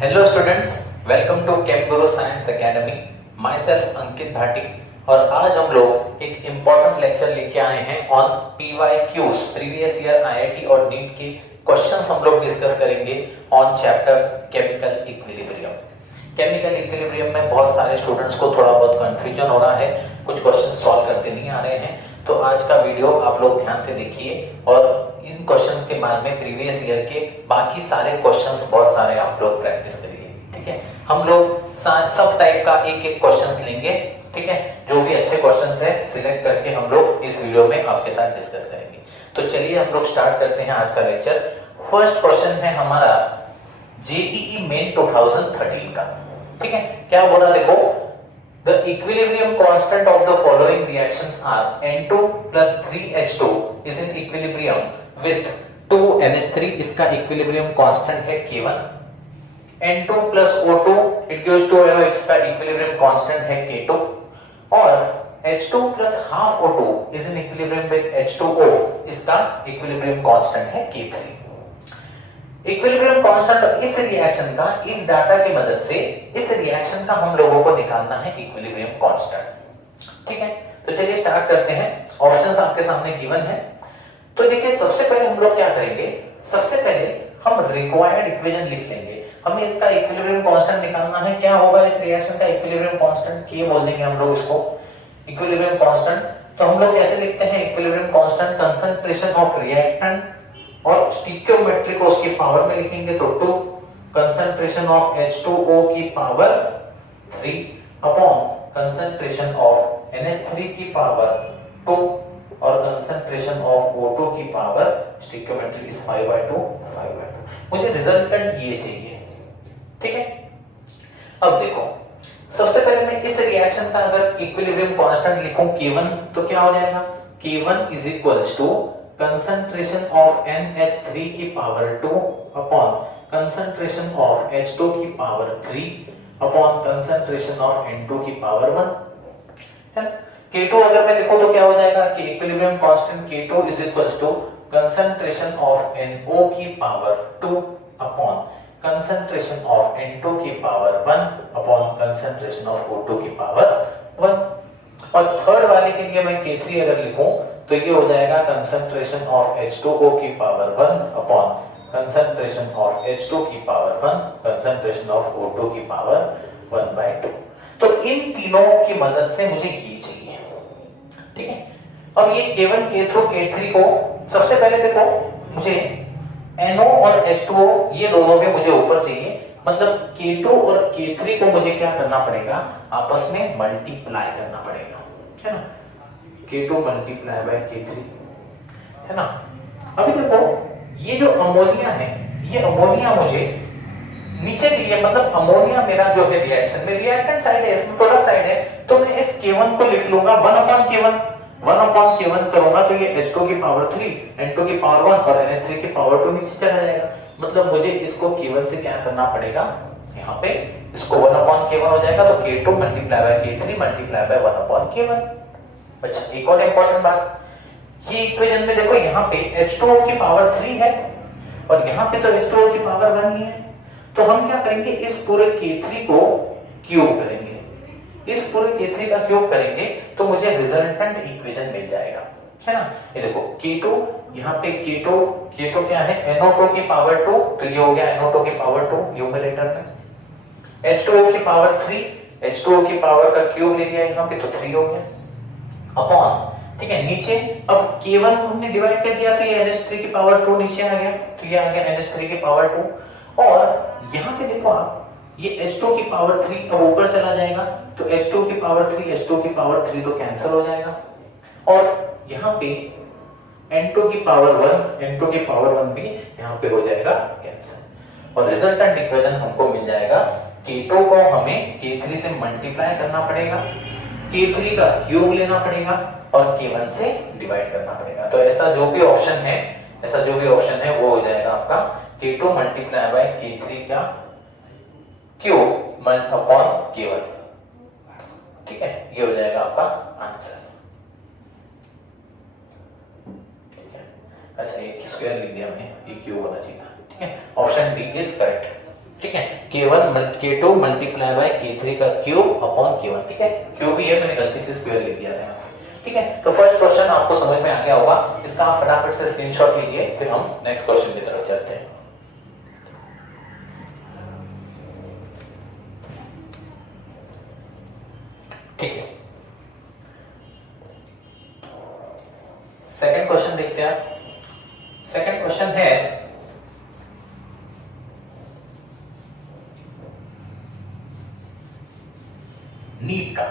Hello students, welcome to came Guru science academy. My self अंकित भाटी और आज हम लोग एक इम्पोर्टेंट लेक्चर लेके आए हैं on PYQs, previous year IIT और नीट के क्वेश्चंस हम लोग डिस्कस करेंगे on chapter chemical equilibrium. Chemical equilibrium में बहुत सारे स्टूडेंट्स को थोड़ा बहुत कंफ्यूजन हो रहा है, कुछ क्वेश्चन सॉल्व करके नहीं आ रहे हैं, तो आज का वीडियो आप लोग ध्यान से देखिए और इन क्वेश्चंस के बाद में प्रीवियस ईयर के बाकी सारे क्वेश्चंस बहुत सारे आप लोग प्रैक्टिस करिए। ठीक है, हम लोग सब टाइप का एक एक क्वेश्चंस लेंगे। ठीक है, जो भी अच्छे क्वेश्चंस है सिलेक्ट करके हम लोग इस वीडियो में आपके साथ डिस्कस करेंगे। तो चलिए हम लोग स्टार्ट करते हैं आज का लेक्चर। फर्स्ट क्वेश्चन है हमारा JEE मेन 2013 का। ठीक है, क्या बोला देखो, the equilibrium constant of the following reactions are N2 plus 3H2 is in equilibrium with 2NH3। इसका इक्विलिब्रियम कांस्टेंट है K1। N2 plus O2 it gives to इसका इक्विलिब्रियम कांस्टेंट है K2 और H2 plus half O2 is in equilibrium with H2O, इसका equilibrium constant है K3। Equilibrium constant इस reaction का, इस डाटा की मदद से इस रिएक्शन का हम लोगों को निकालना है इक्विलिब्रियम कांस्टेंट। ठीक है, तो चलिए स्टार्ट करते हैं। ऑप्शंस आपके सामने गिवन है। तो देखिए, सबसे पहले हम लोग क्या करेंगे, सबसे पहले हम रिक्वायर्ड इक्वेशन लिख लेंगे। हमें इसका इक्विलिब्रियम कांस्टेंट निकालना है। क्या होगा इस रिएक्शन का इक्विलिब्रियम कांस्टेंट? K बोल देंगे हम लोग इसको इक्विलिब्रियम कांस्टेंट। तो हम लोग कैसे लिखते हैं equilibrium constant? Concentration of reactant और स्टिक्योमेट्री को उसकी पावर में लिखेंगे तो 2, कंसंट्रेशन ऑफ H2O की power 3 upon concentration of NH3 की पावर 2 और कंसंट्रेशन ऑफ O2 की पावर स्टिक्योमेट्री इज 5/2 5/2। मुझे रिजल्टेंट ये चाहिए। ठीक है, अब देखो, सबसे पहले मैं इस रिएक्शन का अगर इक्विलिब्रियम कांस्टेंट लिखूं K1 तो क्या हो जाएगा? K1 is equals to concentration of NH3 की power 2 upon concentration of H2 की power 3 upon concentration of N2 की पावर 1 है। K2 अगर मैं लिखूं तो क्या हो जाएगा कि equilibrium constant K2 is equals to concentration of NO की power 2 upon concentration of N2 की power 1 upon concentration of O2 की पावर 1। और थर्ड वाले के लिए मैं K3 अगर लिखूं तो ये हो जाएगा कंसंट्रेशन ऑफ H2O की power 1 upon concentration of H2 की पावर 1 कंसंट्रेशन ऑफ O2 की पावर 1/2। तो इन तीनों की मदद से मुझे ये चाहिए। ठीक है, अब ये K1 K2 K3 को सबसे पहले देखो, मुझे NO और H2O ये दोनों भी मुझे ऊपर चाहिए। मतलब K2 और K3 को मुझे क्या करना पड़ेगा? आपस में मल्टीप्लाई करना पड़ेगा, है ना। K2 मल्टीप्लाई बाय K3, है ना। अभी देखो, ये जो अमोनिया है, ये अमोनिया मुझे नीचे चाहिए। मतलब अमोनिया मेरा जो है रिएक्शन में रिएक्टेंट साइड है, इसमें प्रोडक्ट साइड है, तो मैं इस K1 को लिख लूंगा 1/K1। 1/K1 करूंगा तो ये H2 की पावर 3, N2 की पावर 1 और NH3 की पावर 2 नीचे चला जाएगा। मतलब मुझे इसको K1 से क्या करना पड़ेगा? यहाँ पे इसको 1/K1 हो जाएगा, तो K2 multiply by K3 multiply by 1/K1। अच्छा, एक और इंपॉर्टेंट बात, ये इक्वेशन में देखो, यहाँ पे H2O की पावर 3 है और यहाँ पे तो H2O की पावर 1 ही है। तो हम क्या करेंगे, इस पूरे K3 को क्यूब करेंगे। इस पूरे K3 का क्यूब करेंगे तो मुझे रिजल्टेंट इक्वेशन मिल जाएगा, है ना। ये देखो K2, यहाँ पे K2 क्या है? NO2 की पावर 2, तो ये हो गया NO2 की पावर 2 न्यूमरेटर में। H2O की पावर 3, H2O की पावर का क्यूब ले लिया यहाँ पे, तो 3 हो गया अपॉन, ठीक है, नीचे अब K1 को हमने डिवाइड कर दिया तो ये NH3 की पावर 2 नीचे आ गया, तो ये आ गया NH3 की पावर 2। और यहाँ पे देखो आप, ये H2 की पावर 3 अब ऊपर चला जाएगा, तो H2 की पावर 3 H2 की पावर 3 तो कैंसिल हो जाएगा। और यहाँ पे N2 की पावर 1 N2 की पावर 1 भी यहाँ पे हो जाएगा कैंसिल। और रिजल्टेंट इक्वेशन हमको मिल जाएगा। K2 को हमें K3 से मल्टीप्लाई करना पड़ेगा, K3 का क्यूब लेना पड़ेगा और K1 से डिवाइड करना पड़ेगा। तो ऐसा जो भी ऑप्शन है वो हो जाएगा आपका K2 मल्टीप्लाई बाय K3 का क्यूब अपॉन K1। ठीक है, ये हो जाएगा आपका आंसर। ठीक है, अच्छा, एक स्क्वायर लिख दिया हमने, ये क्यूब होना चाहिए था। ठीक है, ऑप्शन डी इज करेक्ट। ठीक है, K1 K2 multiply by K3 का क्यूब अपॉन K1, ठीक है, क्यूब ही है, मैंने गलती से स्क्वायर लिख दिया था, ठीक है। तो फर्स्ट क्वेश्चन आपको समझ में आ गया होगा, इसका आप फटाफट से स्क्रीनशॉट लीजिए, फिर हम नेक्स्ट क्वेश्चन की तरफ चलते हैं। ठीक है, सेकंड क्वेश्चन देखते हैं। सेकंड क्वेश्चन है नीट का,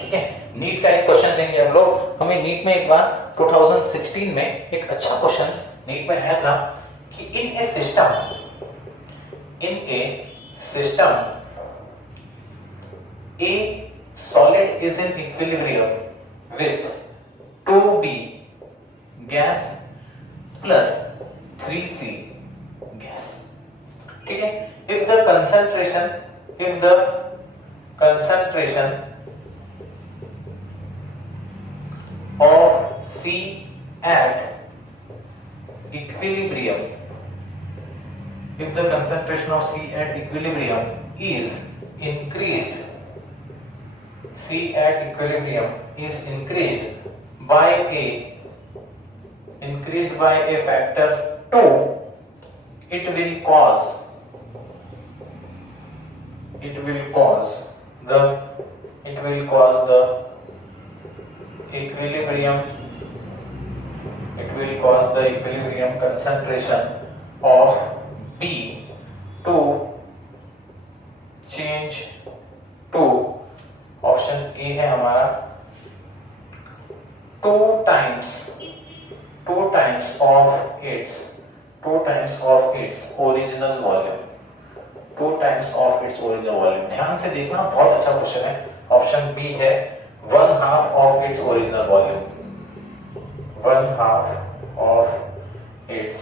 ठीक है, नीट का एक क्वेश्चन देंगे हम लोग। हमें नीट में एक बार 2016 में एक अच्छा क्वेश्चन नीट में आया था कि in a system a solid is in equilibrium with 2b gas plus 3c gas, ठीक है। if the concentration of C at equilibrium is increased, C at equilibrium is increased by a factor 2, it will cause the equilibrium concentration of B to change to, option A है हमारा, 2 times of its original volume, 2 times of its original volume। ध्यान से देखना, बहुत अच्छा question है। Option B है 1/2 of its original volume, 1/2 of its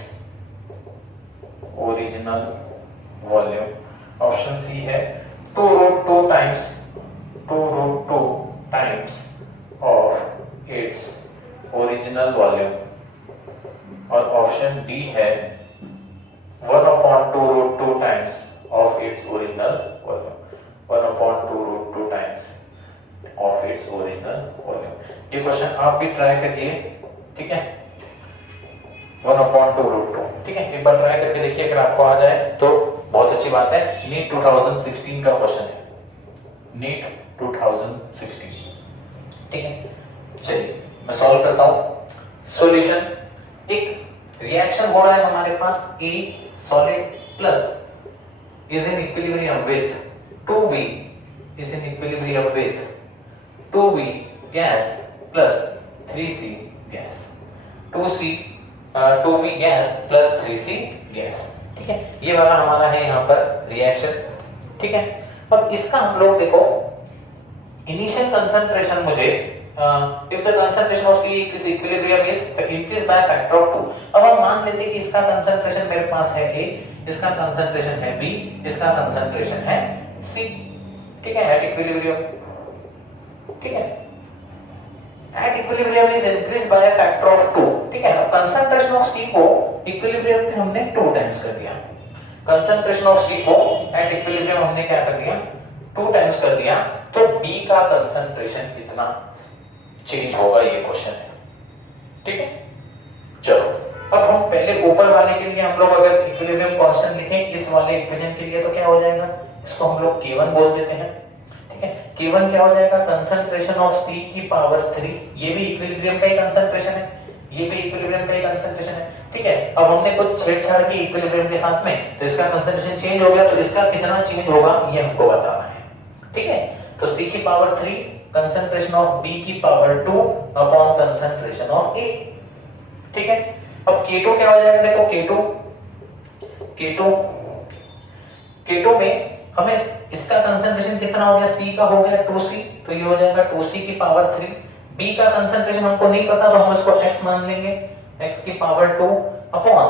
original volume। Option C है 2√2 times of its original volume, और ऑप्शन डी है 1/2√2 times of its original volume, 1/2√2 times of its original volume। ये क्वेश्चन आप भी try करिए, ठीक है, 1/2√2, ठीक है, एक बार ट्राई करके देखिए, अगर आपको आ जाए तो बहुत अच्छी बात है। नीट 2016 का क्वेश्चन है, नीट 2016, ठीक है। चलिए मैं सॉल्व करता हूं। सॉल्यूशन, एक रिएक्शन हो रहा है हमारे पास, A solid plus is in equilibrium with 2B gas plus 3C gas, 2B gas plus 3C gas, ठीक है। ये वाला हमारा है यहाँ पर रिएक्शन, ठीक है। अब इसका हम लोग देखो, इनिशियल कंसंट्रेशन मुझे if the concentration of C is equilibrium is increased by a factor of 2। अब हम मान लेते हैं कि इसका कंसंट्रेशन मेरे पास है A, इसका कंसंट्रेशन है B, इसका कंसंट्रेशन है C, ठीक है, एट इक्विलिब्रियम, ठीक है, at equilibrium is increased by a factor of 2, ठीक है। अब कंसंट्रेशन ऑफ C को इक्विलिब्रियम पे हमने 2 टाइम्स कर दिया, कंसंट्रेशन ऑफ C को एट इक्विलिब्रियम हमने क्या कर दिया, 2 टाइम्स कर दिया, तो B का कंसंट्रेशन कितना चेंज होगा, ये क्वेश्चन है, ठीक है। चलो अब हम पहले ऊपर वाले के लिए हम लोग अगर इक्विलिब्रियम कांस्टेंट लिखें इस वाले इक्वेशन के लिए, तो क्या हो जाएगा, इसको हम लोग K1 बोल देते हैं, ठीक है। K1 क्या हो जाएगा, कंसंट्रेशन ऑफ C की पावर 3, ये भी इक्विलिब्रियम का ही कंसंट्रेशन है, ये भी इक्विलिब्रियम का ही कंसंट्रेशन है, ठीक है। अब हमने कुछ छेड़छाड़ की इक्विलिब्रियम के साथ में, तो इसका कंसंट्रेशन चेंज हो गया, तो इसका कितना चेंज होगा ये हमको बताना है, ठीक है। तो C की पावर 3 कंसंट्रेशन ऑफ B की power 2 upon concentration of A, ठीक है। अब K2 क्या हो जाएगा, देखो K2 में हमें इसका कंसंट्रेशन कितना हो गया, C का हो गया 2C, तो ये हो जाएगा 2C की पावर 3। B का कंसंट्रेशन हमको नहीं पता, तो हम इसको x मान लेंगे, x की पावर 2 अपॉन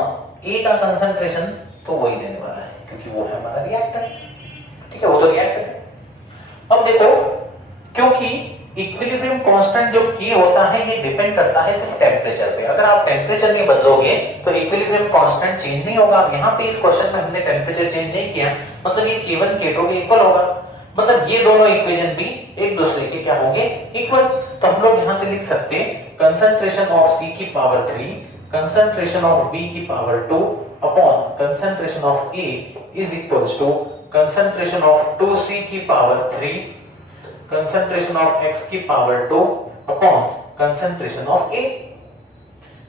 A का कंसंट्रेशन, तो वही देने वाला है क्योंकि वो है हमारा रिएक्टेंट, ठीक है, वो तो रिएक्टेंट है। अब देखो, क्योंकि इक्विलिब्रियम कांस्टेंट जो K होता है ये डिपेंड करता है सिर्फ टेम्परेचर पे। अगर आप टेम्परेचर नहीं बदलोगे तो इक्विलिब्रियम कांस्टेंट चेंज नहीं होगा। यहाँ पे इस क्वेश्चन में हमने टेम्परेचर चेंज नहीं किया, मतलब ये K1 K2 के इक्वल होगा, मतलब ये दोनों इक्वेशन भी एक दूसरे के क्या होंगे, इक्वल। तो हम लोग यहाँ से लिख सकते हैं कंसंट्रेशन ऑफ C की पावर 3 कंसंट्रेशन ऑफ B की power 2 upon concentration of A is equals to concentration of 2C की पावर 3 कंसंट्रेशन ऑफ X की power 2 upon concentration of A,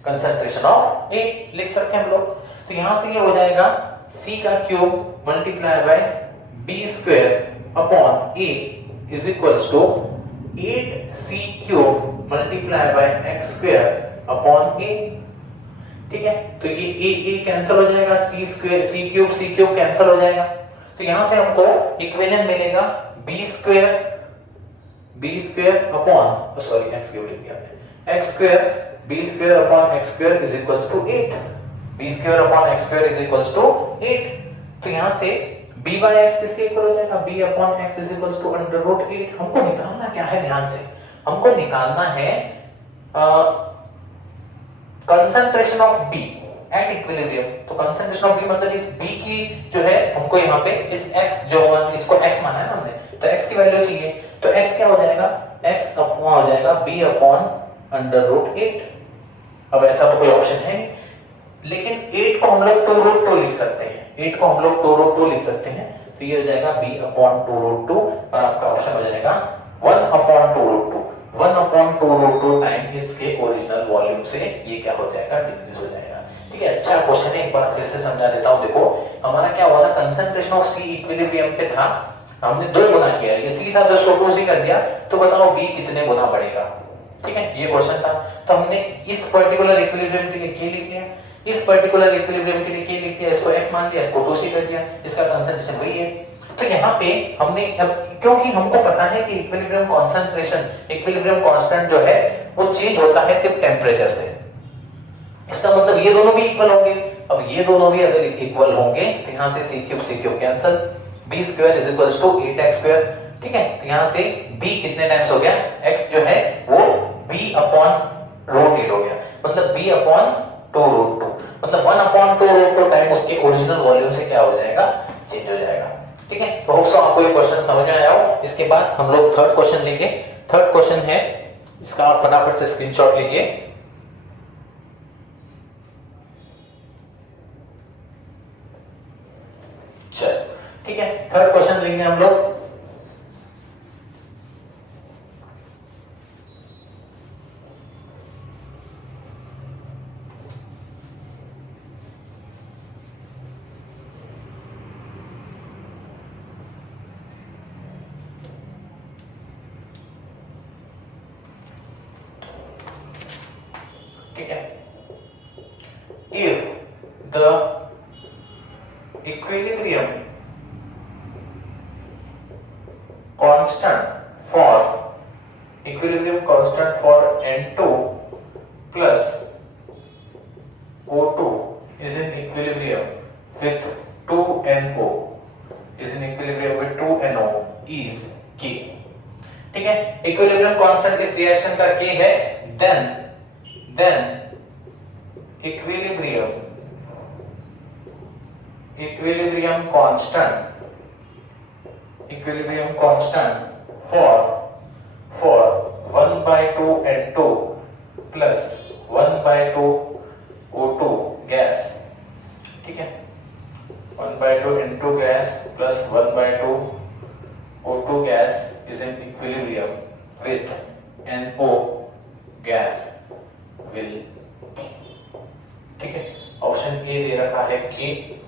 concentration of A लिख सकते हैं हम लोग। तो यहां से ये हो जाएगा C का cube multiply by B square upon A is equals to 8C cube multiply by X square upon A। ठीक है, तो ये A कैंसिल हो जाएगा, C square C cube cancel हो जाएगा। तो यहां से हमको इक्वेशन मिलेगा B square upon sorry x cube लिख दिया x square b square upon x square is equals to 8, b square upon x square is equals to 8। तो यहां से b बाय x किसके इक्वल हो जाएगा, b upon x is equals to under root 8। हमको निकालना क्या है, ध्यान से हमको निकालना है concentration of b at equilibrium. तो कंसंट्रेशन ऑफ b मतलब इस b की जो है हमको यहाँ पे इस x जो इसको x माना है ना हमने, तो x की वैल्यू चाहिए। तो x क्या हो जाएगा, x अपॉन हो जाएगा b अपॉन अंडर रूट 8। अब ऐसा तो कोई ऑप्शन है नहीं, लेकिन 8 को हम लोग 2 रूट 2 लिख सकते हैं, 8 को हम लोग 2 रूट 2 लिख सकते हैं। तो ये हो जाएगा b अपॉन 2 रूट 2 और आपका ऑप्शन हो जाएगा 1 upon 2 root 2, 1 upon 2 root 2 time इसके ओरिजिनल वॉल्यूम से ये क्या हो जाएगा, डिक्रीज हो जाएगा। ठीक है, अच्छा क्वेश्चन है, एक बार फिर से समझा देता हूं। देखो हमारा क्या हुआ ना, कंसंट्रेशन ऑफ C इक्विलिब्रियम पे था, हमने 2 गुना किया, ये C था 10 को 2 से कर दिया, तो बताओ B कितने गुना बढ़ेगा। ठीक है, ये क्वेश्चन था। तो हमने इस पर्टिकुलर इक्विलिब्रियम के लिए K लिख लिया, इस पर्टिकुलर इक्विलिब्रियम के लिए K लिख लिया, इसको x मान लिया, इसको 2 से कर दिया, इसका कंसंट्रेशन वही है। तो यहाँ पे हमने अब क्योंकि हमको पता है कि इक्विलिब्रियम कंसंट्रेशन इक्विलिब्रियम कांस्टेंट जो है वो चेंज होता है सिर्फ टेम्परेचर से, इसका मतलब ये दोनों भी इक्वल होंगे। अब ये दोनों भी अगर इक्वल होंगे तो यहाँ से C cube cancel, b square is equals to 8x square. ठीक है, तो यहाँ से b कितने टाइम्स हो गया, x जो है वो b अपॉन रूट 8 हो गया, मतलब b अपॉन 2 रूट 2, मतलब 1 अपॉन 2 रूट 2 टाइम उसके ओरिजिनल वॉल्यूम से क्या हो जाएगा, चेंज हो जाएगा। ठीक है, तो होप सो आपको ये क्वेश्चन समझ में आया हो। इसके बाद हम लोग थर्ड क्वेश्चन लेंगे। थर्ड क्वेश्चन है, इसका आप फटाफट से स्क्रीनशॉट लीजिए। चल ठीक है, थर्ड क्वेश्चन लेंगे हम लोग। ठीक है, if the equilibrium constant for N2 plus O2 is in equilibrium with 2NO is K। ठीक है, इक्विलिब्रियम कांस्टेंट इस रिएक्शन का K है, then equilibrium constant for 1/2 N2 plus 1/2 O2 gas। ठीक है, 1/2 N2 gas plus 1/2 O2 gas is in equilibrium with NO gas will be। ठीक है, option A दे रखा है K,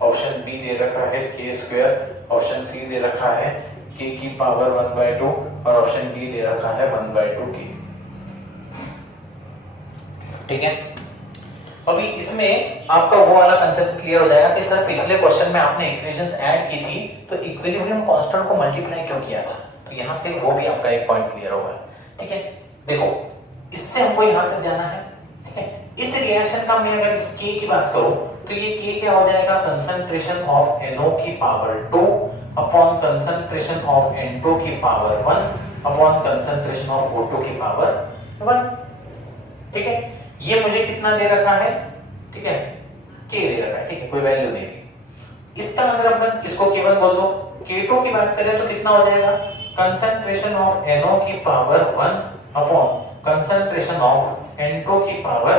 ऑप्शन बी दे रखा है K स्क्वायर, ऑप्शन सी दे रखा है K की पावर 1/2 और ऑप्शन डी दे रखा है 1/2 K। ठीक है, अभी इसमें आपका वो वाला कंसेप्ट क्लियर हो जाएगा कि सर पिछले क्वेश्चन में आपने इक्वेशंस ऐड की थी तो इक्विलिब्रियम कांस्टेंट को मल्टीप्लाई क्यों किया था, तो यहां से वो भी आपका एक पॉइंट क्लियर होगा। ठीक है, देखो इससे हमको यहां तक जाना है। ठीक है, इस रिएक्शन का मैं अगर इस K की बात करूं तो ये K क्या हो जाएगा, कंसंट्रेशन ऑफ NO की power 2 upon concentration of N2 की power 1 upon concentration of O2 की पावर 1। ठीक है, ये मुझे कितना दे रखा है, ठीक है, K दे रखा है, ठीक है, कोई वैल्यू नहीं दी। इसका अगर अपन इसको केवल बोल दो K2 की बात करें तो कितना हो जाएगा, कंसंट्रेशन ऑफ NO की power 1 upon concentration of N2 की पावर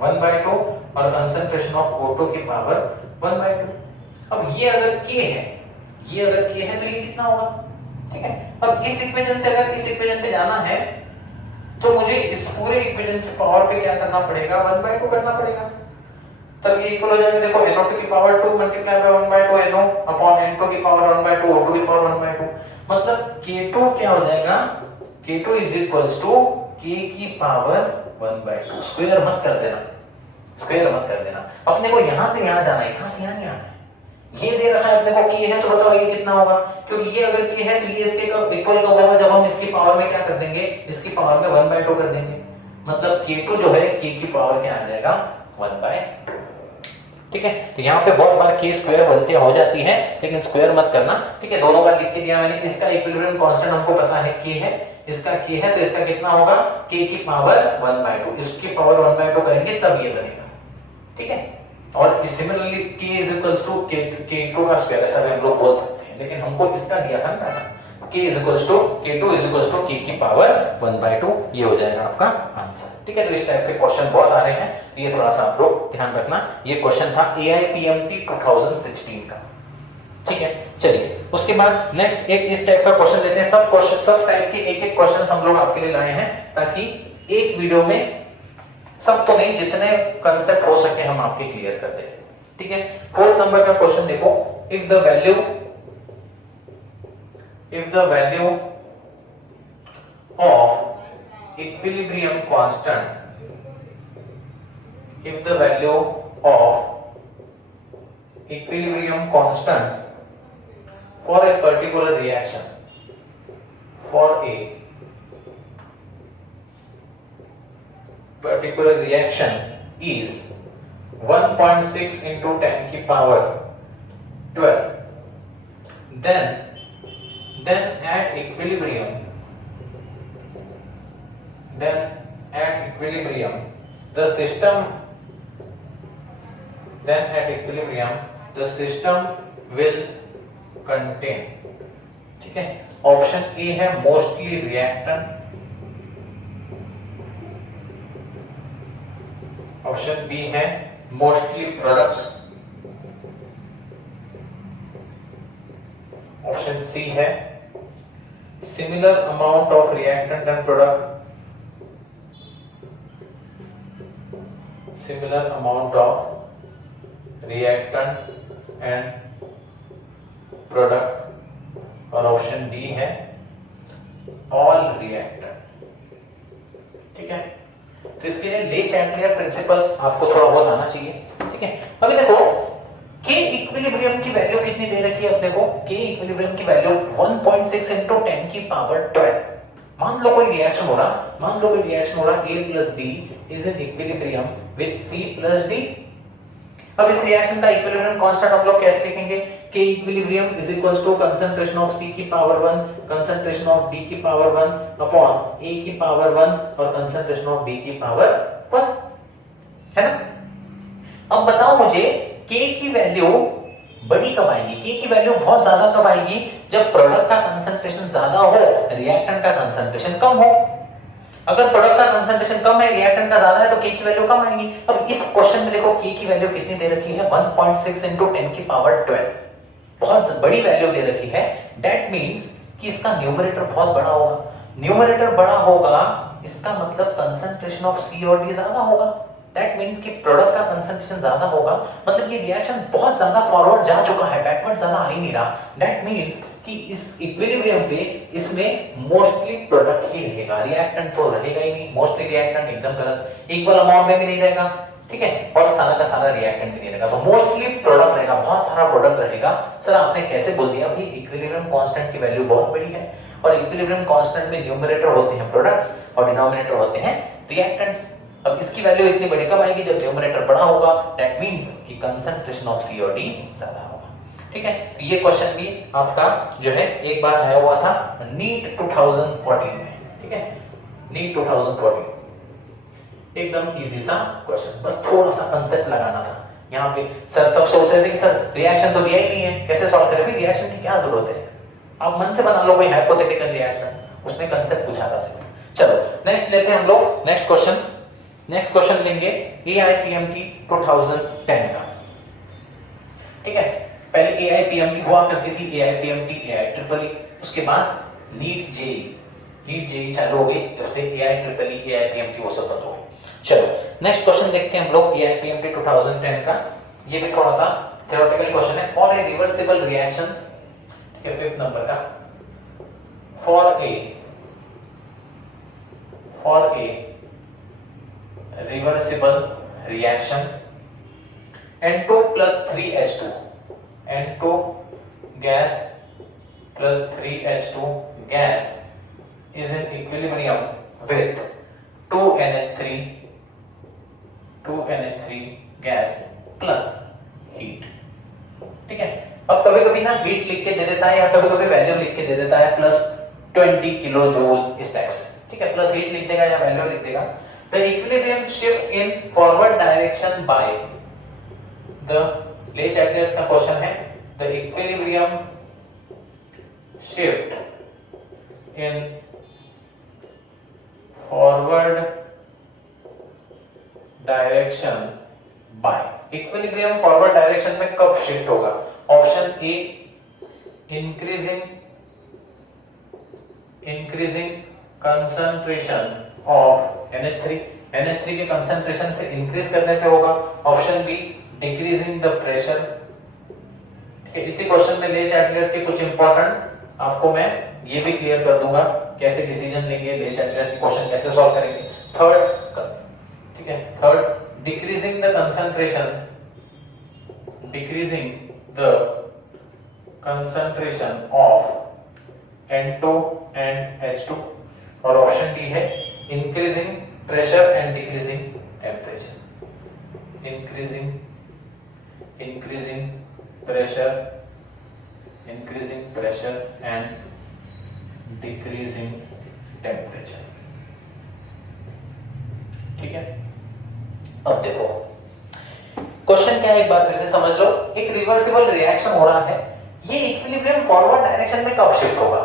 1/2 और कंसंट्रेशन ऑफ O2 की पावर 1/2। अब ये अगर K है, ये अगर K है तो ये कितना होगा, ठीक है। अब इस इक्वेशन से अगर इस इक्वेशन पे जाना है तो मुझे इस पूरे इक्वेशन की पावर पे क्या करना पड़ेगा, 1/2 करना पड़ेगा, तब ये इक्वल हो जाएगा। देखो NO2 की power 2 multiply by 1/2 NO upon N2 की पावर 1/2 O2 की पावर 1/2, मतलब K2 क्या हो जाएगा, K2 is equals to K की पावर 1/2। स्क्वायर मत कर देना, स्क्वायर मत कर देना, अपने को यहां से यहां जाना है, यहां से यहां नहीं आना है। ये दे रखा है अपने को K है तो बताओ ये कितना होगा, क्योंकि ये अगर K है तो ये इसके इक्वल कब होगा, जब हम इसकी पावर में क्या कर देंगे, इसकी पावर में 1/2 कर देंगे, मतलब K2 जो है K की पावर क्या आ जाएगा 1/2। ठीक है, तो यहाँ पे बहुत बार K स्क्वायर गलतियां हो जाती है, लेकिन स्क्वायर मत करना, ठीक है। दोनों बार लिख के दिया मैंने, इसका इक्विलिब्रियम कांस्टेंट हमको पता है K है, इसका K है तो इसका कितना होगा, K की पावर 1/2, इसकी पावर 1/2 करेंगे तब ये बनेगा, ठीक है। और similarly K is equals to K2 का स्क्वायर, ऐसा भी हम लोग बोल सकते हैं, लेकिन हमको इसका दिया था ना, K is equals to K2 is equals to K की पावर 1/2, ये हो जाएगा आपका आंसर, ठीक है। तो इस टाइप के क्वेश्चन बहुत आ रहे हैं, तो ये थोड़ा सा आप लोग ध्यान रखना। ये क्वेश्चन था AIPMT 2016 का, ठीक है। चलिए उसके बाद नेक्स्ट एक इस टाइप का क्वेश्चन लेते हैं। सब क्वेश्चन, सब टाइप के एक एक क्वेश्चन हम लोग आपके लिए लाए हैं, ताकि एक वीडियो में सब तो नहीं, जितने कंसेप्ट हो सके हम आपके क्लियर कर दें, ठीक है। 4th नंबर का क्वेश्चन देखो, if the value of equilibrium constant, if the value of equilibrium constant for a particular reaction, for a particular reaction is 1.6 into 10 की power 12, then at equilibrium the system will contain, ठीक है। Option A है mostly reactant, option B है mostly product, option C है similar amount of reactant and product, similar amount of reactant and product, और option D है all reactant, ठीक है। तो इसके लिए ले चैटलियर प्रिंसिपल्स आपको थोड़ा बहुत आना चाहिए, ठीक है। अभी देखो K इक्विलिब्रियम की वैल्यू कितनी दे रखी है अपने को, K इक्विलिब्रियम की वैल्यू 1.6 into 10 की पावर 12। मान लो कोई रिएक्शन हो रहा, A plus B is in equilibrium with C plus D। अब इस रिएक्शन का इक्विलिब्रियम कांस्टेंट हम लोग कैसे लिखेंगे, K equilibrium is equals to concentration of C की पावर 1, कंसंट्रेशन ऑफ D की पावर 1 अपॉन A की पावर 1 और कंसंट्रेशन ऑफ D की पावर 1, है ना। अब बताओ मुझे K की वैल्यू बड़ी कब आएगी, K की वैल्यू बहुत ज्यादा कब आएगी, जब प्रोडक्ट का कंसंट्रेशन ज्यादा हो, रिएक्टेंट का कंसंट्रेशन कम हो। अगर प्रोडक्ट का कंसंट्रेशन कम है, रिएक्टेंट का ज्यादा है, तो K की वैल्यू कम आएगी। अब इस क्वेश्चन में देखो K की वैल्यू कितनी दे रखी है, 1.6 into 10 की पावर 12, बहुत बड़ी वैल्यू दे रखी है। दैट मींस कि इसका न्यूमरेटर बहुत बड़ा होगा, न्यूमरेटर बड़ा होगा इसका मतलब कंसंट्रेशन ऑफ C और D ज्यादा होगा। दैट मींस कि प्रोडक्ट का कंसंट्रेशन ज्यादा होगा, मतलब ये रिएक्शन बहुत ज्यादा फॉरवर्ड जा चुका है, बैकवर्ड ज्यादा आ ही नहीं रहा। दैट मींस कि इस इक्विलिब्रियम पे इसमें मोस्टली प्रोडक्ट ही रहेगा, रिएक्टेंट तो रहेगा ही नहीं। मोस्टली रिएक्टेंट एकदम गलत, इक्वल अमाउंट में भी नहीं रहेगा, ठीक है, और सारा का सारा रिएक्टेंट भी नहीं रहेगा, तो मोस्टली प्रोडक्ट रहेगा, बहुत सारा प्रोडक्ट रहेगा। सर आपने कैसे बोल दिया, भाई इक्विलिब्रियम कांस्टेंट की वैल्यू बहुत बड़ी है, और इक्विलिब्रियम कांस्टेंट में न्यूमरेटर होते हैं प्रोडक्ट्स और डिनोमिनेटर होते हैं रिएक्टेंट्स। अब इसकी वैल्यू इतनी बड़ी कब आएगी, जब न्यूमरेटर बड़ा होगा। दैट मींस कि कंसंट्रेशन ऑफ C और D ज्यादा होगा। ठीक है, तो ये क्वेश्चन भी आपका जो है एक बार आया हुआ था नीट 2014 में। ठीक है, नीट 2014 एकदम इजी सा क्वेश्चन, बस थोड़ा सा कंसेप्ट लगाना था। यहाँ पे सर सब सोच रहे थे कि सर रिएक्शन तो दिया ही नहीं है, कैसे सॉल्व करें? भाई रिएक्शन की क्या जरूरत है, आप मन से बना लो कोई हाइपोथेटिकल रिएक्शन, उसने कंसेप्ट पूछा था सिर्फ। चलो नेक्स्ट लेते हैं हम लोग नेक्स्ट क्वेश्चन लेंगे एआईपीएमटी 2010 का। ठीक है, पहले एआईपीएमटी हुआ करती थी, एआईपीएमटी एआईट्रिपल, उसके बाद नीट जेई चालू हो गई, जब से एआईट्रिपल एआईपीएमटी वो सब बंद हो गई। चलो नेक्स्ट क्वेश्चन देखते हैं हम लोग एआईपीएमटी 2010 का। ये भी थोड़ा सा थ्योरेटिकल क्वेश्चन है। फॉर ए रिवर्सिबल रिएक्शन, ठीक है, 5th नंबर का, for a reversible reaction N2 plus 3H2, N2 gas plus 3H2 gas is in equilibrium with 2NH3 gas plus heat। ठीक है, अब कभी कभी ना हीट लिख के दे देता है या कभी कभी वैल्यू लिख के दे देता है प्लस 20 किलो जूल इस टाइप से। ठीक है, प्लस हीट लिख देगा या वैल्यू लिख देगा। The equilibrium shift in forward direction by the ले चैप्टर का क्वेश्चन है, the equilibrium shift in forward direction by. Equilibrium forward direction में कब शिफ्ट होगा? Option A increasing concentration of NH3 के कंसंट्रेशन से इंक्रीज करने से होगा। Option B decreasing the pressure. इसी क्वेश्चन में ले चैप्टर के कुछ इंपॉर्टेंट आपको मैं ये भी क्लियर कर दूंगा, कैसे डिसीजन लेंगे, ले चैप्टर के क्वेश्चन कैसे सॉल्व करेंगे। ठीक है, third decreasing the concentration of N2 and H2, और ऑप्शन डी है increasing pressure and decreasing temperature. increasing pressure and decreasing temperature। ठीक है, अब देखो क्वेश्चन क्या है, एक बार फिर से समझ लो। एक रिवर्सिबल रिएक्शन हो रहा है, ये इक्विलिब्रियम फॉरवर्ड डायरेक्शन में कब शिफ्ट होगा?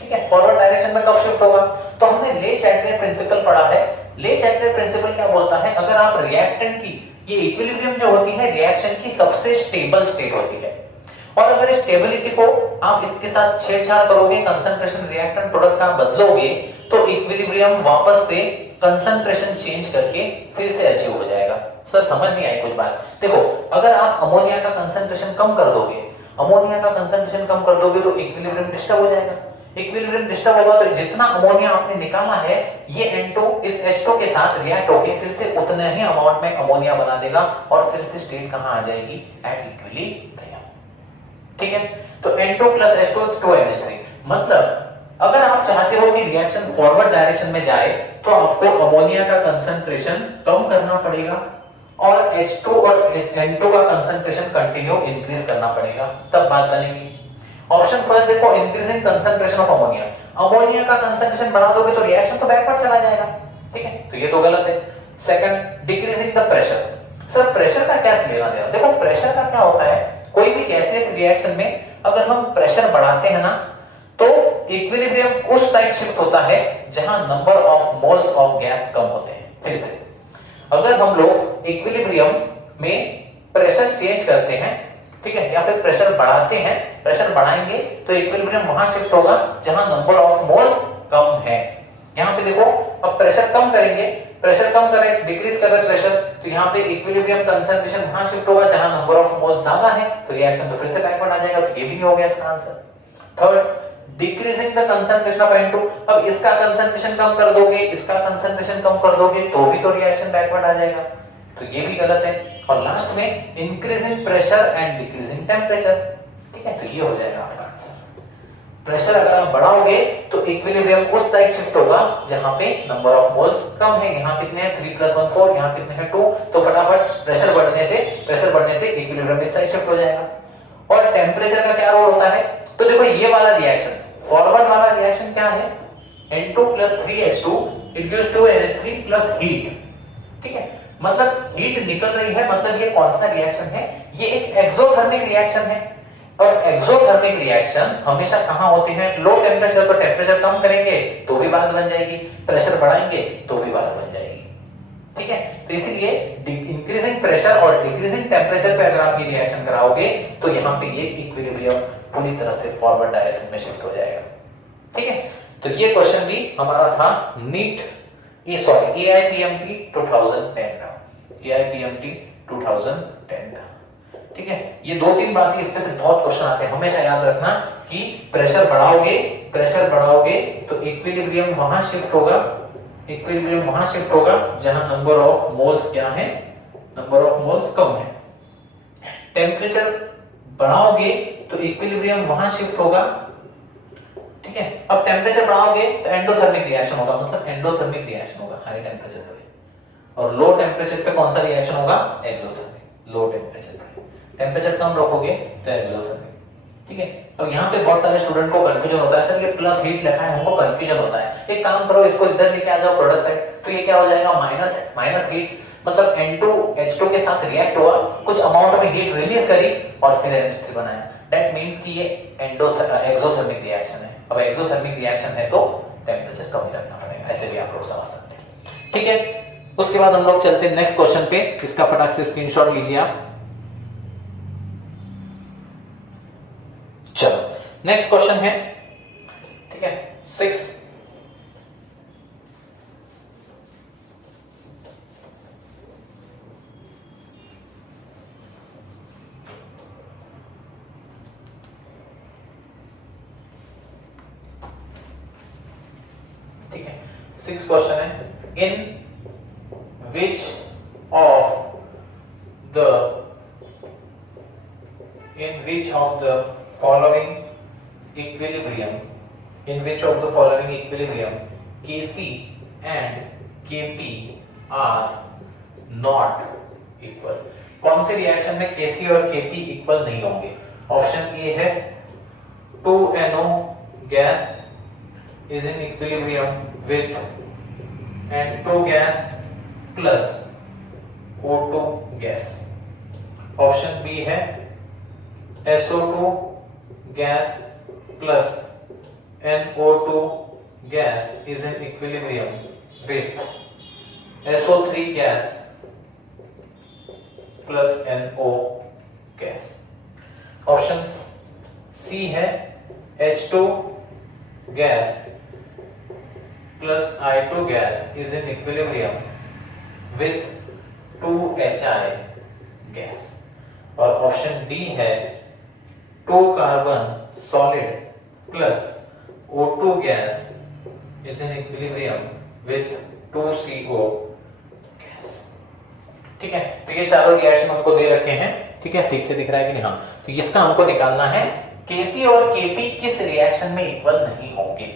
ठीक है, फॉरवर्ड डायरेक्शन में कब शिफ्ट होगा? तो हमने ले चैटले प्रिंसिपल पढ़ा है। ले चैटले प्रिंसिपल क्या बोलता है, अगर आप रिएक्टेंट की, ये इक्विलिब्रियम जो होती है रिएक्शन की सबसे स्टेबल स्टेट होती है, और अगर स्टेबिलिटी को आप इसके साथ छेड़छाड़ करोगे, कंसंट्रेशन रिएक्टेंट प्रोडक्ट का बदलोगे, तो इक्विलिब्रियम वापस से कंसंट्रेशन चेंज करके फिर से अचीव हो जाएगा। सर समझ नहीं आई कुछ बात? देखो, अगर आप अमोनिया का कंसंट्रेशन कम कर दोगे, तो इक्विलिब्रियम डिस्टर्ब हो जाएगा। इक्विलिब्रियम डिस्टर्ब होगा तो जितना अमोनिया आपने निकाला है, ये N2 इस H2 के साथ रिएक्ट होके फिर से उतने ही अमाउंट में अमोनिया बना देगा, और फिर से स्टेट कहां आ जाएगी? At equilibrium. ठीक है, तो N2 प्लस H2 2NH3। मतलब अगर आप चाहते हो कि रिएक्शन फॉरवर्ड डायरेक्शन में जाए, तो आपको अमोनिया का कंसंट्रेशन कम करना पड़ेगा और H2 और N2 का कंसंट्रेशन कंटिन्यू इंक्रीज करना पड़ेगा, तब बात बनेगी। ऑप्शन फर्स्ट देखो, increasing concentration of ammonia. Ammonia का कंसंट्रेशन बढ़ा दोगे तो रिएक्शन तो बैकवर्ड चला जाएगा। ठीक है, तो ये तो गलत है। Second, decreasing the pressure. Sir pressure का क्या लेना देना? देखो प्रेशर का क्या होता है, कोई भी गैसियस रिएक्शन में अगर हम प्रेशर बढ़ाते हैं ना, तो इक्विलिब्रियम उस साइड शिफ्ट होता है जहां number of moles of gas कम होते हैं। फिर से, अगर हम लोग इक्विलिब्रियम में प्रेशर चेंज करते हैं, ठीक है, या फिर प्रेशर बढ़ाते हैं, प्रेशर बढ़ाएंगे तो इक्विलिब्रियम वहां शिफ्ट होगा जहां नंबर ऑफ मोल्स कम है। यहां पे देखो, अब प्रेशर कम करेंगे, प्रेशर कम करें, डिक्रीज कर रहे प्रेशर, तो यहां पे इक्विलिब्रियम कंसंट्रेशन वहां शिफ्ट होगा जहां नंबर ऑफ मोल्स ज्यादा है, तो रिएक्शन तो फिर से बैकवर्ड आ जाएगा। तो ये भी नहीं हो गया इसका answer. Third, decreasing the concentration of N2। अब इसका कंसंट्रेशन कम कर दोगे, इसका कंसंट्रेशन कम कर दोगे, तो भी तो रिएक्शन बैकवर्ड आ जाएगा, तो ये भी गलत है। और लास्ट में increasing pressure and decreasing temperature. ठीक है, तो ये हो जाएगा आपका आंसर। प्रेशर अगर आप बढ़ाओगे तो इक्विलिब्रियम उस साइड शिफ्ट होगा जहां पे नंबर ऑफ मोल्स कम है। यहां कितने हैं? 3 + 1 4, यहां कितने हैं? 2। तो फटाफट प्रेशर बढ़ने से इक्विलिब्रियम इस साइड शिफ्ट हो जाएगा। और टेम्परेचर का क्या रोल होता है? तो देखो ये वाला रिएक्शन, फॉरवर्ड वाला रिएक्शन क्या है? N2 plus 3H2 it gives 2NH3 plus heat, ठीक है, मतलब हीट निकल रही है, मतलब ये कौन सा रिएक्शन है? ये एक एक्सोथर्मिक रिएक्शन है। और एक्सोथर्मिक रिएक्शन हमेशा कहां होती है? Low temperature. तो टेम्परेचर कम करेंगे तो भी बात बन जाएगी, प्रेशर बढ़ाएंगे तो भी बात बन जाएगी, ठीक है। तो इसीलिए इंक्रीजिंग प्रेशर और डिक्रीजिंग टेम्परेचर पे अगर आप ये रिएक्शन कराओगे तो यहाँ पे ये इक्विलिब्रियम पूरी तरह से फॉरवर्ड डायरेक्शन में शिफ्ट हो जाएगा, ठीक है। तो ये क्वेश्चन भी हमारा था नीट AIPMT 2010 का, AIPMT 2010 का, ठीक है। ये दो तीन बातें इसमें से बहुत क्वेश्चन आते हैं, हमेशा याद रखना कि प्रेशर बढ़ाओगे तो इक्विलिब्रियम वहां शिफ्ट होगा जहां नंबर ऑफ मोल्स क्या है? नंबर ऑफ मोल्स कम है। टेम्परेचर बढ़ाओगे तो इक्विलिब्रियम वहां शिफ्ट होगा, ठीक है। अब टेम्परेचर बढ़ाओगे तो एंडोथर्मिक रिएक्शन होगा, मतलब एंडोथर्मिक रिएक्शन होगा हाई टेम्परेचर पे, और लो टेम्परेचर पे कौन सा रिएक्शन होगा? एक्सोथर्मिक। लो टेम्परेचर पे, टेम्परेचर कम रखोगे तो एक्सोथर्मिक, ठीक है। अब यहाँ पे बहुत सारे स्टूडेंट को कंफ्यूजन होता है, सर ये प्लस हीट लिखा है, हमको कंफ्यूजन होता है। एक काम करो, इसको इधर लेके आ जाओ प्रोडक्ट साइड, तो ये क्या हो जाएगा? माइनस हीट, मतलब N2H2 के साथ रिएक्ट हुआ, कुछ अमाउंट में हीट रिलीज करी और फिर NH3 बनाया। दैट मींस कि ये एक्सोथर्मिक रिएक्शन है। अब एक्सोथर्मिक रिएक्शन है तो टेम्परेचर कम ही रखना पड़ेगा, ऐसे भी आप लोग समझ सकते हैं, ठीक है। उसके बाद हम लोग चलते हैं नेक्स्ट क्वेश्चन पे, इसका फटाक से स्क्रीनशॉट लीजिए आप। चलो नेक्स्ट क्वेश्चन है, ठीक है, 6। ठीक है, 6 क्वेश्चन है, इन which of the following equilibrium Kc and Kp are not equal? कौन से रिएक्शन में Kc और Kp इक्वल नहीं होंगे? ऑप्शन ए है 2NO gas is in equilibrium with N2 gas plus O2 gas. Option B है SO2 gas plus NO2 gas is in equilibrium with SO3 gas plus NO gas. Option C है H2 gas plus I2 gas is in equilibrium with 2HI gas. और option D है 2 carbon solid plus O2 gas is in equilibrium with 2CO gas. ठीक है, तो ये चारों reaction हमको दे रखे हैं, ठीक है, ठीक से दिख रहा है कि नहीं? हाँ, तो इसका हमको निकालना है Kc और Kp किस रिएक्शन में इक्वल नहीं होंगे,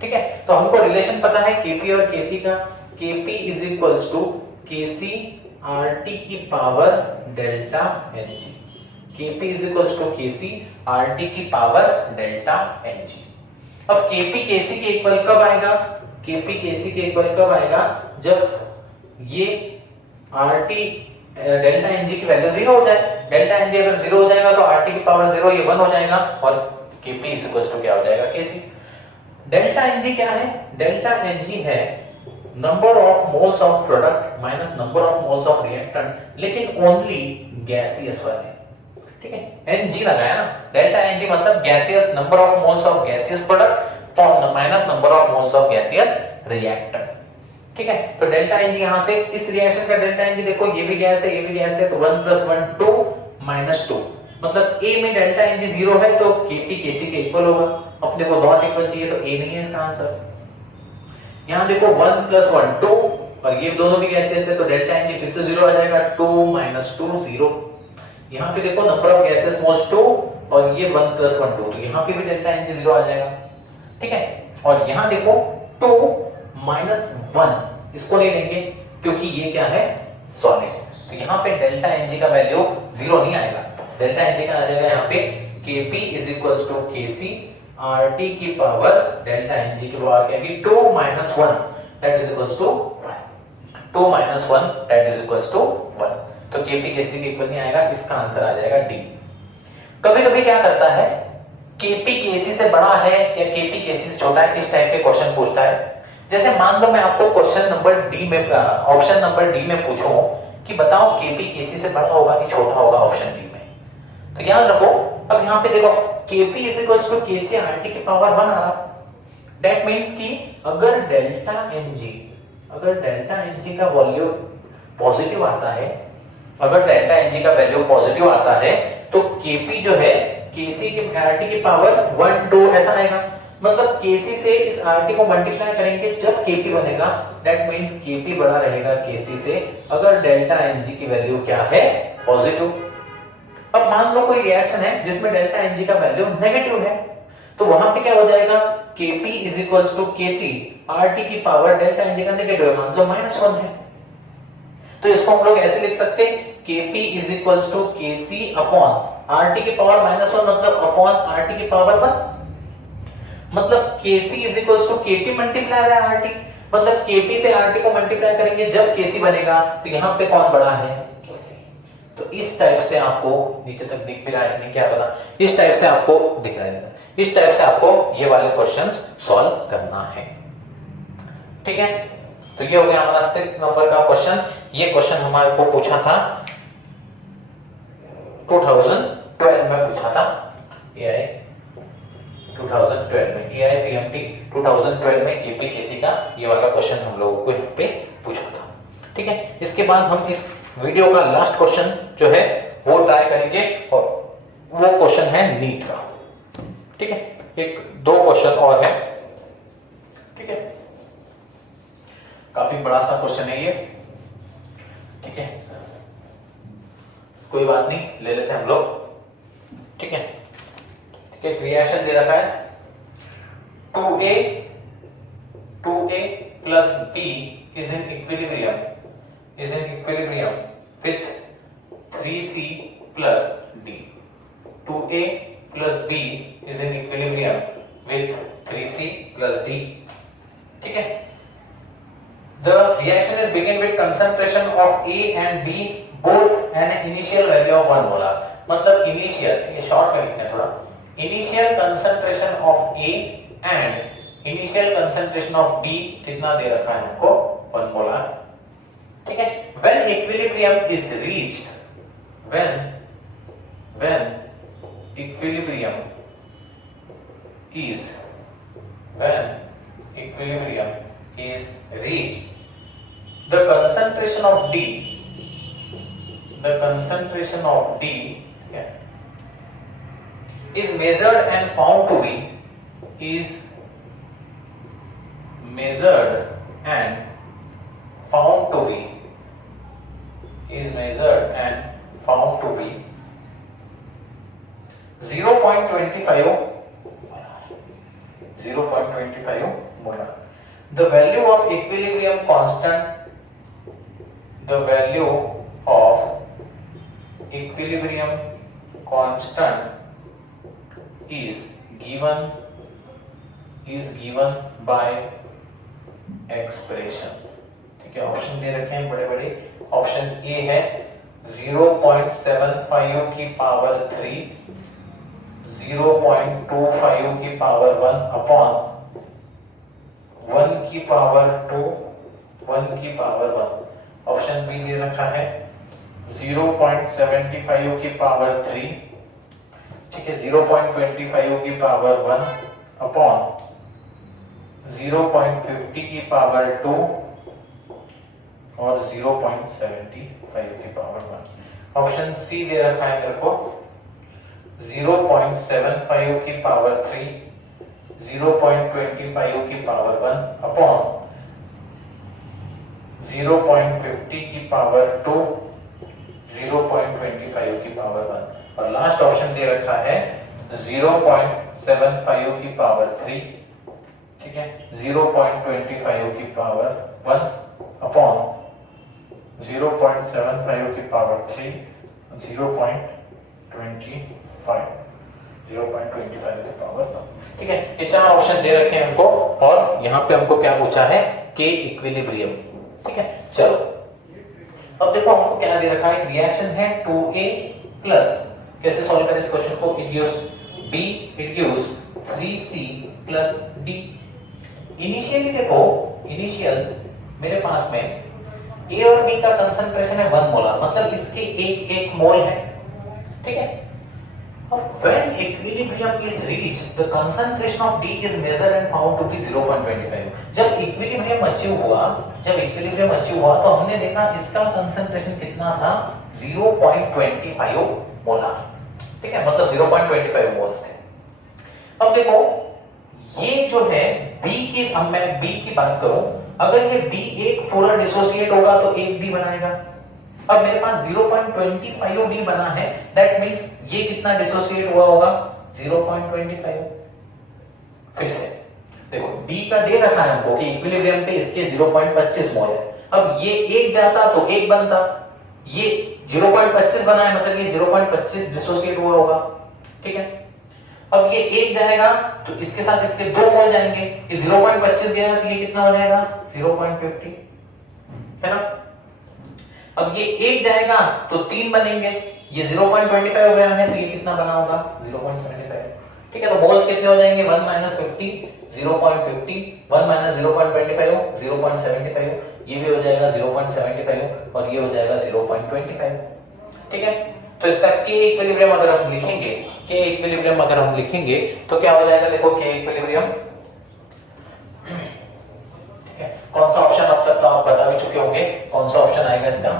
ठीक है। तो हमको रिलेशन पता है Kp और Kc का, Kp is equals to Kc RT की power delta Ng, Kp is equals to Kc RT की पावर डेल्टा Ng। अब Kp Kc के इक्वल कब आएगा? Kp Kc के इक्वल कब आएगा? जब ये RT डेल्टा Ng की वैल्यू 0 हो जाए। डेल्टा Ng अगर 0 हो जाएगा तो RT की पावर 0 ये 1 हो जाएगा और Kp इज इक्वल्स टू क्या हो जाएगा? Kc। डेल्टा Ng क्या है? डेल्टा Ng है number of moles of product minus number of moles of reactant, लेकिन ओनली गैसियस वाले, ठीक है। Ng लगाया ना, डेल्टा Ng मतलब gaseous, number of moles of gaseous product minus number of moles of gaseous reactant, ठीक है। तो डेल्टा Ng यहां से इस रिएक्शन का डेल्टा Ng देखो, ये भी गैस है, ये भी गैस है, तो 1 + 1 2 - 2, मतलब A में डेल्टा Ng 0 है तो Kp Kc के इक्वल होगा। अपने को नॉट इक्वल चाहिए तो A नहीं है इसका आंसर। यहां देखो 1 + 1 2 और ये दोनों भी गैसेस है तो डेल्टा Ng फिर से 0 आ जाएगा, 2 - 2 0। यहां पे देखो नंबर ऑफ गैसेस मोल्स 2 और ये 1 + 1 2, तो यहां पे भी डेल्टा Ng 0 आ जाएगा, ठीक है। और यहां देखो 2 - 1 इसको नहीं लेंगे क्योंकि ये क्या है? सॉलिड, तो यहां पे डेल्टा Ng का वैल्यू 0 नहीं आएगा। डेल्टा एनजी का आ जाएगा यहाँ पे Kp is equal to Kc RT की पावर डेल्टा एनजी की पावर क्या है 2 - 1 that is equal to 1, 2 - 1 that is equal to 1। तो Kp Kc के इक्वल नहीं आएगा, इसका आंसर आ जाएगा डी। कभी-कभी क्या करता है Kp Kc से बड़ा है या Kp Kc से छोटा है, इस टाइप के क्वेश्चन पूछता है। जैसे मान लो मैं आपको क्वेश्चन नंबर डी में ऑप्शन नंबर डी में पूछूं कि बताओ Kp Kc से बड़ा होगा कि छोटा होगा ऑप्शन डी में, तो याद रखो अब यहाँ पे देखो Kp is equals to Kc RT की पावर 1 आ रहा। दैट मींस कि अगर डेल्टा Ng का वैल्यू पॉजिटिव आता है, अगर डेल्टा Ng का वैल्यू पॉजिटिव आता है तो Kp जो है Kc के RT की पावर 1 2 ऐसा आएगा। मतलब Kc से इस RT को मल्टीप्लाई करेंगे जब Kp बनेगा, दैट मींस Kp बड़ा रहेगा Kc से अगर डेल्टा Ng की वैल्यू क्या है पॉजिटिव। अब मान लो कोई रिएक्शन है जिसमें डेल्टा Ng का वैल्यू नेगेटिव है, तो वहां पे क्या हो जाएगा Kp is equals to Kc RT की पावर डेल्टा Ng का नेगेटिव है, मतलब -1 है। तो इसको हम लोग ऐसे लिख सकते हैं Kp is equals to Kc upon RT की पावर -1 मतलब अपॉन RT की पावर 1, मतलब Kc is equals to Kp multiply by RT, मतलब Kp से RT को मल्टीप्लाई करेंगे जब Kc बनेगा, तो यहाँ पे कौन बड़ा है Kc। तो इस टाइप से आपको नीचे तक दिख भी रहा है कि नहीं क्या पता, इस टाइप से आपको दिख रहा है, इस टाइप से आपको ये वाले क्वेश्चंस सॉल्व करना है। ठीक है, तो ये हो गया हमारा 6 नंबर का क्वेश्चन। ये क्वेश्चन हमारे को पूछा था 2012 में पूछा था, AI 2012 में AI PMT 2012 में Kp Kc का ये वाला क्वेश्चन हम लोगों को यहाँ पे पूछा था। ठीक है, इसके बाद हम इस वीडियो का लास्ट क्वेश्चन जो है वो ट्राई करेंगे और वो क्वेश्चन है नीट का। ठीक है, एक दो क्वेश्चन और है। ठीक है, काफी बड़ा सा क्वेश्चन है ये। ठीक है, कोई बात नहीं, ले लेते हैं हम लोग। ठीक है, ठीक है, रिएक्शन दे रखा है 2A plus B is in equilibrium with 3C plus D. 2A plus B is in equilibrium with 3C plus D. ठीक है, the reaction is begin with concentration of A and B both and an initial value of 1 molar। मतलब initial, ठीक है, short में लिखते हैं थोड़ा, initial concentration of A and initial concentration of B कितना दे रखा है हमको 1 मोलार। ठीक है, when equilibrium is reached, when equilibrium is reached, the concentration of D is measured and found to be is measured and found to be 0.25 molar. The value of equilibrium constant is given by expression। ठीक है, option दे रखे हैं बड़े बड़े। Option A है 0.75 की power 3, 0.25 की power 1 upon 1 की पावर 2, 1 की पावर 1। ऑप्शन बी दे रखा है 0.75 की पावर 3, ठीक है, 0.25 की पावर 1 अपॉन 0.50 की पावर 2 और 0.75 की पावर 1। ऑप्शन सी दे रखा है मेरे को 0.75 की पावर 3, 0.25 की पावर 1 अपॉन 0.50 की पावर 2, 0.25 की पावर 1। और लास्ट ऑप्शन दे रखा है 0.75 की पावर 3, ठीक है, 0.25 की पावर 1 अपॉन 0.75 की पावर 3, 0.25 0.25 0.25 की पावर 9। ठीक है, ये चार ऑप्शन दे रखे हैं हमको और यहाँ पे हमको क्या पूछा है, के इक्विलिब्रियम। ठीक है, चलो अब देखो हमको क्या दे रखा है, एक रिएक्शन है 2A प्लस, कैसे सॉल्व करें इस क्वेश्चन को, it gives B, it gives 3C plus D। Initially देखो, इनिशियल मेरे पास में A और B का कंसंट्रेशन है 1 मोलर, मतलब इसके एक मोल है। ठीक है, अब when equilibrium is reached the concentration of D is measured and found to be 0.25। जब इक्विलिब्रियम अचीव हुआ तो हमने देखा इसका कंसंट्रेशन कितना था, 0.25 मोलर। ठीक है, मतलब 0.25 मोल्स थे। अब देखो ये जो है B की, अब मैं B की बात करूं, अगर ये D एक पूरा डिसोसिएट होगा तो एक D बनाएगा। अब मेरे पास 0.25 D बना है, दैट मींस ये कितना डिसोसिएट हुआ होगा, 0.25। फिर से देखो D का दे रखा है हमको कि इक्विलिब्रियम पे इसके 0.25 मोल है। अब ये एक जाता तो एक बनता, ये 0.25 बना है मतलब ये 0.25 डिसोसिएट हुआ होगा। ठीक है, अब ये एक जाएगा तो इसके साथ इसके 2 मोल जाएंगे, ये 0.25 गया तो ये कितना हो जाएगा, 0.50, है ना। अब ये एक जाएगा तो 3 बनेंगे, ये 0.25 हो गया है तो ये कितना बना होगा, 0.75। ठीक है, तो मोल्स कितने हो जाएंगे, 1 - 50 0.50, 1 - 0.25 0.75, ये भी हो जाएगा 0.75 और ये हो जाएगा 0.25। ठीक है, तो इसका के इक्विलिब्रियम अगर हम लिखेंगे, तो क्या हो जाएगा, देखो के इक्विलिब्रियम, ठीक है, कौन सा ऑप्शन अब तक तो आप बता भी चुके होंगे, कौन सा ऑप्शन आएगा इसका।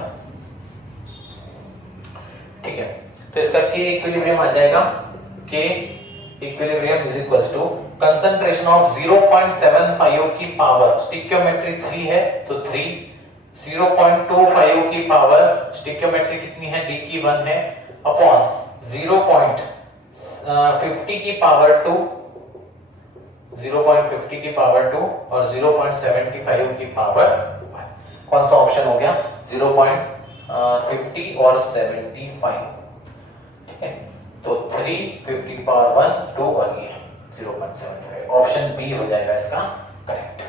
ठीक है, तो इसका के इक्विलिब्रियम आ जाएगा, K equilibrium is equals to concentration of 0.75 की पावर, स्टिक्योमेट्री 3 है तो 3, 0.25 की पावर, स्टिक्योमेट्री कितनी है, डी की 1 है, अपॉन 0.50 की पावर 2, 0.50 की पावर 2 और 0.75 की पावर 1। कौन सा ऑप्शन हो गया, 0.50 और 75। ठीक है, तो 3, 50 पावर 1, 2 और ये 0.75, ऑप्शन बी हो जाएगा इसका करेक्ट।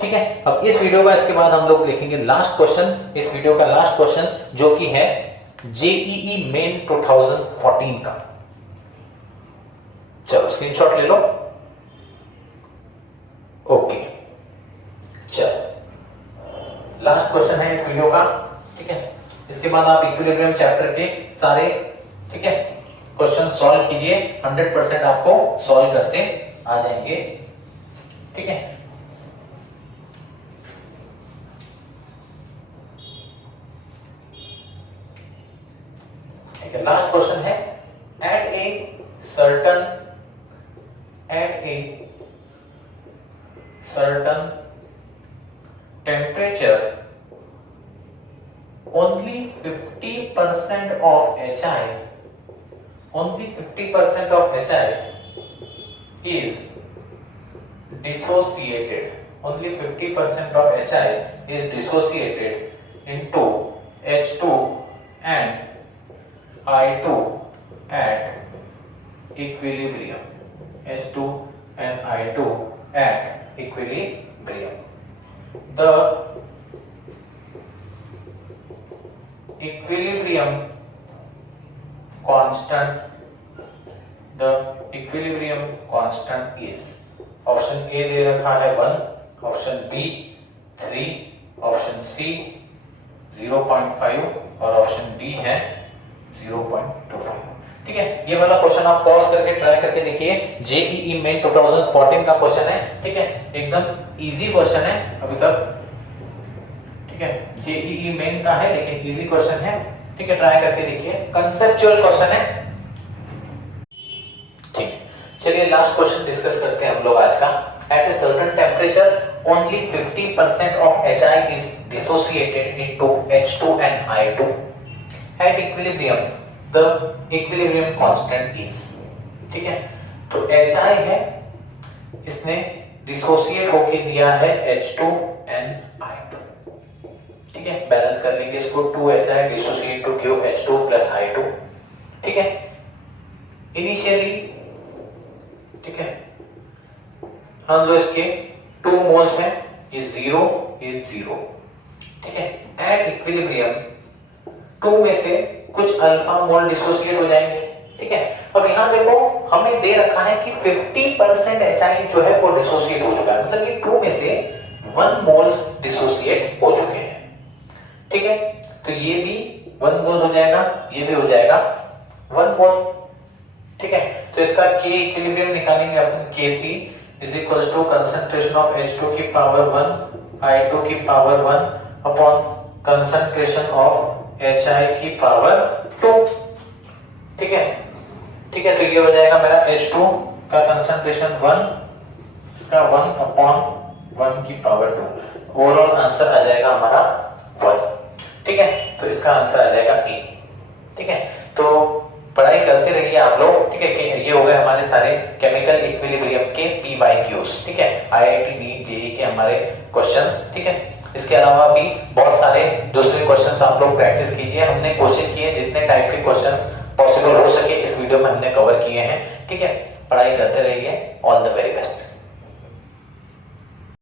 ठीक है, अब इस वीडियो का इसके बाद हम लोग लिखेंगे लास्ट क्वेश्चन, इस वीडियो का लास्ट क्वेश्चन जो कि है जेईई मेन 2014 का। चलो स्क्रीनशॉट ले लो। ओके, चलो लास्ट क्वेश्चन है इस वीडियो का। ठीक है, इसके बाद आप इक्विलिब्रियम चैप्टर के सारे, ठीक है, क्वेश्चन सॉल्व कीजिए, 100% आपको सॉल्व करते आ जाएंगे। ठीक है, लास्ट क्वेश्चन है, at a certain temperature only 50% of HI is dissociated. Only 50% of HI is dissociated into H2 and I2 at equilibrium. H2 and I2 at equilibrium. The equilibrium constant is, option A दे रखा है 1, option B 3, option C 0.5 और option D है 0.25। ठीक है, ये वाला question आप पॉज करके ट्राई करके देखिए, जेईई मेन 2014 का क्वेश्चन है। ठीक है, एकदम इजी क्वेश्चन है अभी तक। ठीक है, जेईई मेन का है लेकिन इजी क्वेश्चन है। ठीक है, ट्राई करके देखिए, कंसेप्चुअल क्वेश्चन है। ठीक, चलिए लास्ट क्वेश्चन डिस्कस करते हैं हम लोग आज का। At a certain temperature only 50% of HI is dissociated into H2 and I2 at equilibrium, the equilibrium constant is. ठीक है, तो HI है, इसने डिसोसिएट होके दिया है H2 एंड I2। ठीक है, बैलेंस कर लेंगे इसको, 2HI dissociate to give H2 plus I2। ठीक है, इनिशियली, ठीक है, हम जो इसके 2 मोल्स हैं, ये 0, ये 0, ठीक है। एट इक्विलिब्रियम 2 में से कुछ अल्फा मोल डिसोसिएट हो जाएंगे, ठीक है। अब यहां देखो हमने दे रखा है कि 50% HI जो है वो डिसोसिएट हो चुका है, मतलब ये 2 में से 1 मोल्स डिसोसिएट हो चुके हैं, ठीक है। तो ये भी 1 मोल हो जाएगा, ये भी हो जाएगा 1 मोल, ठीक है। तो इसका K इक्विलिब्रियम निकालेंगे अपन, Kc is equals to concentration of H2 की पावर 1 I2 की power 1 upon concentration of HI की पावर 2, ठीक है, ठीक है। तो ये हो जाएगा मेरा H2 का कंसंट्रेशन 1, इसका 1 अपॉन 1 की पावर 2, ओवरऑल आंसर आ जाएगा हमारा 1, ठीक है। तो इसका आंसर आ जाएगा ए, ठीक है। तो पढ़ाई करते रहिए आप लोग, ठीक है। ये हो गए हमारे सारे केमिकल इक्विलिब्रियम के PYQs, ठीक है, IIT NEET JEE के हमारे क्वेश्चंस, ठीक है। इसके अलावा भी बहुत सारे दूसरे क्वेश्चंस आप लोग प्रैक्टिस कीजिए। हमने कोशिश की है जितने टाइप के क्वेश्चंस पॉसिबल हो सके इस वीडियो में हमने कवर किए हैं, ठीक है। पढ़ाई करते रहिए, ऑल द वेरी बेस्ट।